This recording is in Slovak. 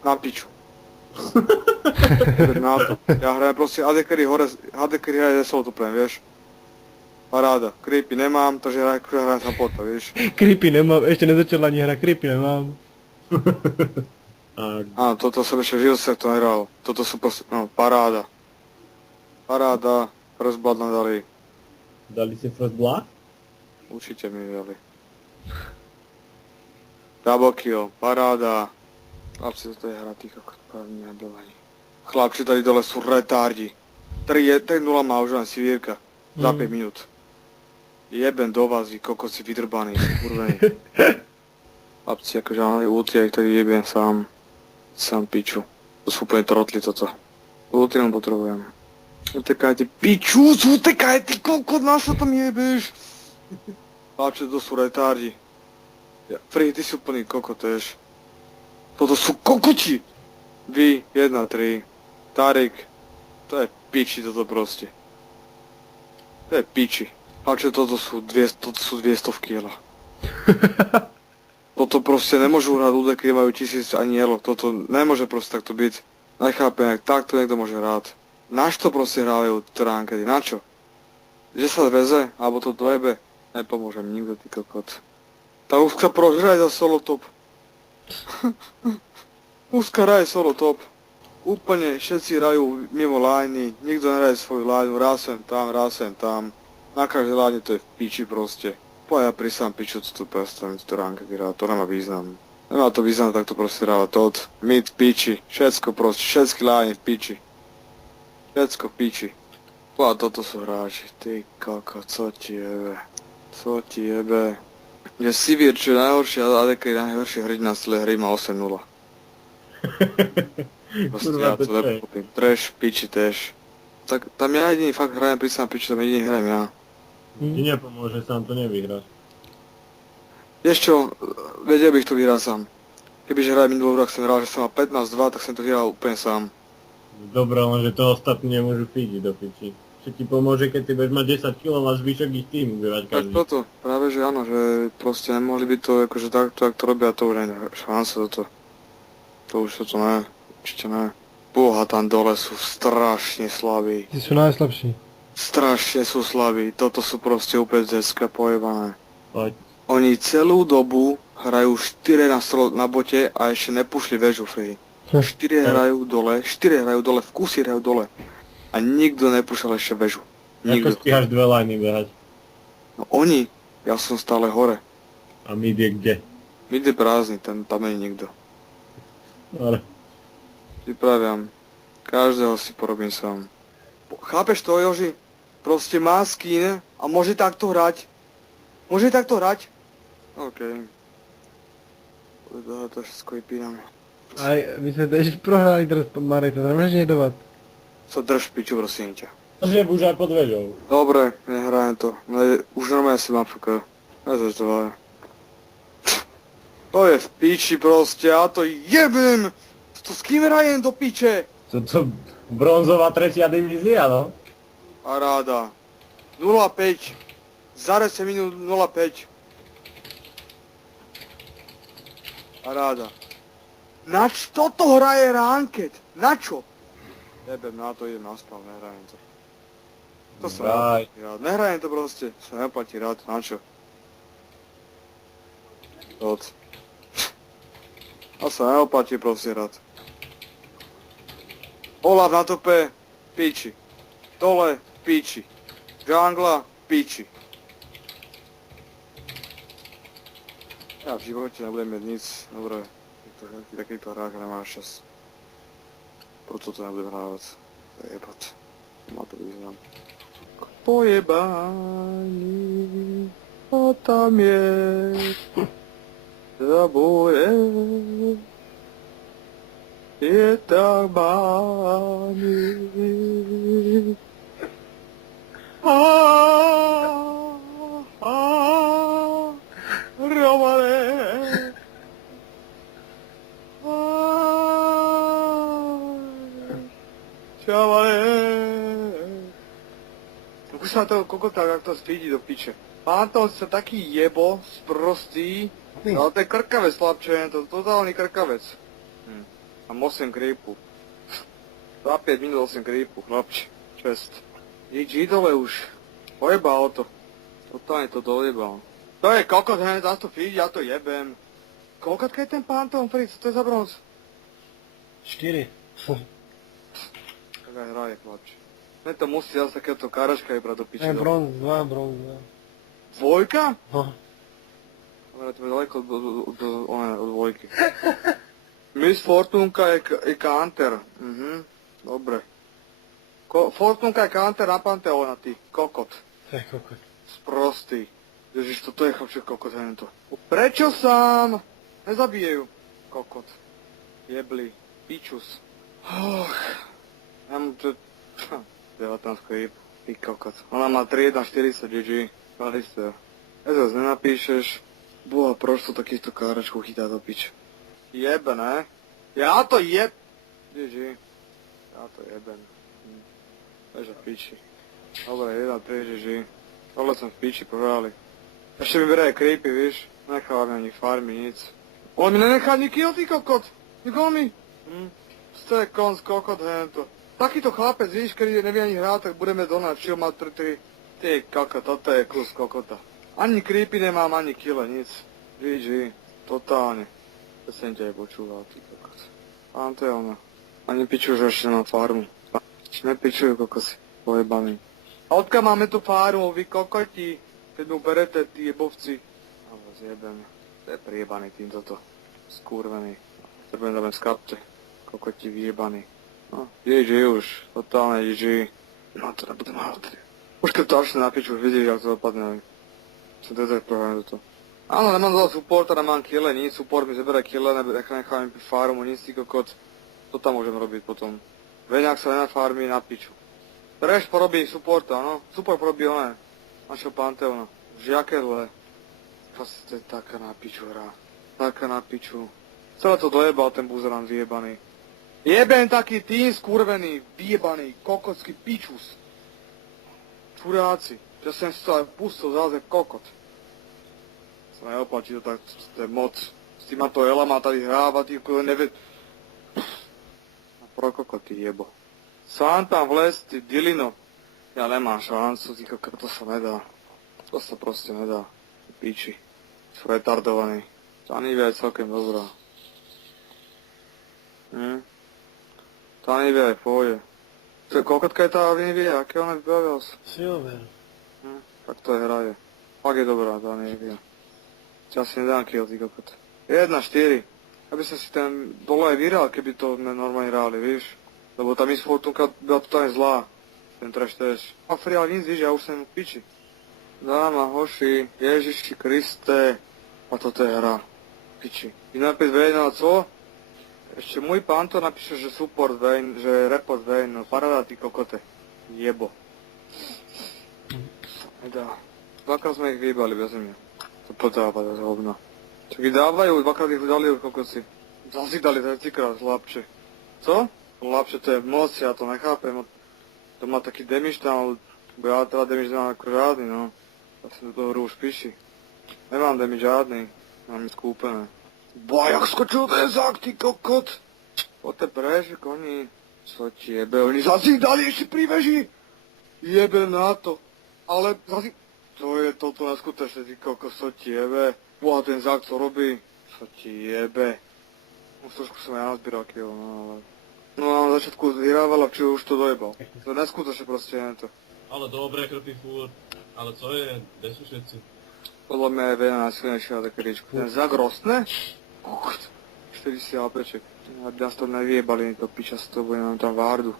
Na piču. Na to. Ja hrajem proste AD carry hore, AD carry hraje solo to play, vieš. Paráda. Creepy nemám, takže hrajem supporta, vieš. Creepy nemám, ešte nezačala ani hra, creepy nemám. Áno, toto som ešte v živote to nehral. Toto sú proste, no, paráda. Paráda, First Blood nám dali. Dali si First Blood? Určite mi dali. Double kill, paráda. Chlapci, toto je hra tých právne nedolaní. Chlapci tady dole sú retardi. 3-0 má už len Sivírka. Za 5 minút. Jeben do vás, vy kokoci vydrbaní, kurvení. Chlapci, akože mám aj ulti, aj tady jebem sám piču. To sú úplne trotli toto. Ulti len potrebujem. Utekajte, piču, utekajte, koľko nás sa tam jebeš. Chlapci, to sú retardi. Free, ty si úplný kokot, vieš. Toto sú kokoti! Vy, 1-3. Tarik. To je piči toto proste. To je piči. Chlapci, toto sú 200 kg. Toto proste nemôžu hrať ľudia, keď majú 1000 ani elo. Toto nemôže proste takto byť. Nechápem, jak takto niekto môže hrať. Nač to proste hrávajú ránkedy? Na čo? Že sa veze, alebo to dojebe? Nepomôže mi nikto, ty kokot. Tá úzka prohraj za solo top. Úzka hraje solo top. Úplne všetci hrajú mimo liney, nikto nehraje svoju lineu, raz sem tam. Na každej line to je v piči proste. Ja prisám piču, co tu predstavím, to ránka hrá, to nemá význam. Nemá to význam, tak to proste hráva tot, mid, piči, všetko proste, všetky line v piči. Všetko v piči. A toto sú hráči, ty koko, co ti jebe. Že Sivir, čo je najhorší, a ADK je najhorší hrdina z celej hry, má 8-0. Proste ja to nepopím, trash, piči, trash. Tak tam ja jediný fakt hrajem prisám piču, tam jediný hrajem ja. Ti nepomôže, sám to nevyhráš. Vieš čo, vedel bych to vyhrať sám. Kebyže hrajem minulý rok, som hral, že som mal 15-2, tak som to vyhral úplne sám. Dobré, lenže to ostatní nemôžu feediť do piči. Čo ti pomôže, keď ty budeš mať 10 kg a zvyšok ich tým ubývať Tak každý. toto, práve že áno, že proste nemohli by to akože takto, ak to robia, to už nie je šanca toto. To už toto ne, určite ne. Boha, tam dole sú strašne slabí. Ty sú najslabší. Strašne sú slabí, toto sú proste úplne detská pojebané. Poď. Oni celú dobu hrajú 4 na bote a ešte nepušli väžu free. 4 hrajú dole, v kusy hrajú dole. A nikto nepúšal ešte väžu. Ako Nikto. stíhaš dve liney behať? No oni, ja som stále hore. A mid je kde? Mid je prázdny, tam nie je nikto. Ale... Vypraviam. Každého si porobím sám. Chápeš to, Joži? Proste má skin a môže takto hrať. Môže takto hrať? OK. To všetko vypínam. Aj my sme to ešte prohrali teraz, Marek, to nemôžeš nejedovať. Co drž piču, prosím ťa. Že už aj pod vežou. Dobre, nehrajem to. Už normálne si mám FK. Nezaždovaj. To je v piči proste, ja to jebem! To s kým hrajem do piče? To bronzová 3. divízia, no? Paráda. 0,5. Za 10 minút 0,5. Paráda. Na čo toto hraje Ranked? Na čo? Jebem na to, idem naspav, nehrajem to. To sa neplatí rád. Nehrajem to proste. Sa neplatí rád, na čo? Tot. A sa neoplatí proste rád. Olaf na tope, piči. Dole, piči. Jungla, piči. Ja v živote nebudem mať nic, dobre. Takýto hrách nemáš čas. Proto to nebudem hrávať. To je jebať. Má to význam. Pojebaný, a tam je zaboje. Je tak bány. Romane. Čavale. Už sa toho kokota, jak to stýdi do piče. Pán to sa taký jebo, sprostý, ale to je krkavec, chlapče, to je totálny krkavec. Mám 8 creepu. Za 5 minút 8 creepu, chlapči. Čest. GG dole už. Ojebalo to. Totálne to dojebal. To je kokot, hej, zás to feed, ja to jebem. Koľkotka je ten Phantom Fritz, to je za bronz? 4. Tak aj hraje, chlapči. Ne to musí zase takéto karaška je brať do piči. Ne, bronz 2, bronz 2. Dvojka? No. Dobre, to je daleko od dvojky. Miss Fortunka je counter. Dobre. Fortunka je counter na Panteona, ty. Kokot. To je kokot. Sprostý. Ježiš, toto je chlapček kokot, hento. Prečo sám? Nezabijejú. Kokot. Jebli. Pičus. Ja mám to... 19 creep. Ty kokot. Ona má 3.1.40 GG. Kaliste. Ja zase nenapíšeš. Boha, prosto takýchto kárečkov chytá do pič. Jebe, ne? Ja to jeb... GG. Ja to jebem. Leža v piči. Dobre, 1-3 GG. Tohle som v piči, prohrali. Ešte mi berie creepy, víš? Necháva mi ani farmy, nic. On mi nenechá ani kill, ty kokot! Nikol mi? Ste konc, kokot, hento. Takýto chlapec, víš, keď nevie ani hrať, tak budeme donať, čiho má 3-3. Ty kokot, toto je kus kokota. Ani creepy nemám, ani kille, nic. GG. Totálne. To som ťa aj počúval, ty kokot. Panteona. Ani piču, že ešte nemám farmu. Nepičujú kokosy. Pojebaný. A odkiaľ máme tú farmu, vy kokoti? Keď mu berete, tí jebovci. A vás jebem. To je priebaný tým toto. Skurvený. Trebujeme dáme skapte. Kokoti vyjebaný. No, GG už. Totálne GG. No to nebudem hrať. Už keď to až na piču, už vidíš, jak to dopadne. Som to tak prohľadám toto. Áno, nemám dole supporta, nemám kille, nic. Support mi zabere kille, nechám mi farmu, nic, ty kokot. To tam môžem robiť potom. Veňak sa nenafarmí na piču. Trash porobí supporta, no. Support porobí oné. Našeho Panteona. Žiaké zlé. Proste to je taká na piču hra. Taká na piču. Celé to dojebal ten buzerán vyjebaný. Jebem taký tým skurvený, vyjebaný, kokotský pičus. Čuráci. Že som si to aj pustil zase kokot. Sa neoplatí to tak, to je moc. S tým ma to Ela má tady hráva, ty nevie... Pro kokot, ty jebo. Sám tam vles, ty dilino. Ja nemám šancu, ty kokot, to sa nedá. To sa proste nedá. Piči. Sú retardovaní. Tanivia je celkem dobrá. Tanivia je v pohode. Koľkotka je tá Tanivia? Aké ona vybavil? Silver. Tak to je hraje. Fakt je dobrá Tanivia. Ja si nedám kill, ty kokot. 1-4. Aby som si ten dole aj vyhral, keby to normálne hráli, víš? Lebo tá Miss Fortunka byla totálne zlá. Ten trash tiež. A free, ale nic, víš, ja už som v piči. Dáma, hoši, Ježiši Kriste. A toto je hra. Piči. Vy napíš Vayne, ale co? Ešte môj pán to napíše, že support Vayne, že report Vayne, no paráda, ty kokote. Jebo. Nedá. Dvakrát sme ich vyjebali bez mňa. To podáva, to je hovno. Čo ich dávajú, dvakrát ich dali už kokosi. Zase ich dali tretíkrát, slabšie. Co? Slabšie, to je moc, ja to nechápem. To má taký damage tam, bo ja teda damage nemám ako žádny, no. Ja som do toho hru už píši. Nemám damage žádny, mám ich skúpené. Bo, jak skočil ten zák, ty kokot! Poďte preč, koni. Co ti jebe, oni zase ich dali ešte pri veži! Jebe na to. Ale zase... To je toto neskutečné, ty kokos, co ti jebe. Boha, ten zák co robí? Co ti jebe? No trošku som ja nazbíral kill, no ale... No a na začiatku vyhrával, a či už to dojebal. To je neskutočne proste, nie to. Ale dobre, krpí furt. Ale co je? Kde sú všetci? Podľa mňa je veľa najsilnejšia na také riečku. Ten zák rostne? Kokot. 40 APček. Aby nás to nevyjebali, to piča z toho, budem tam várdu.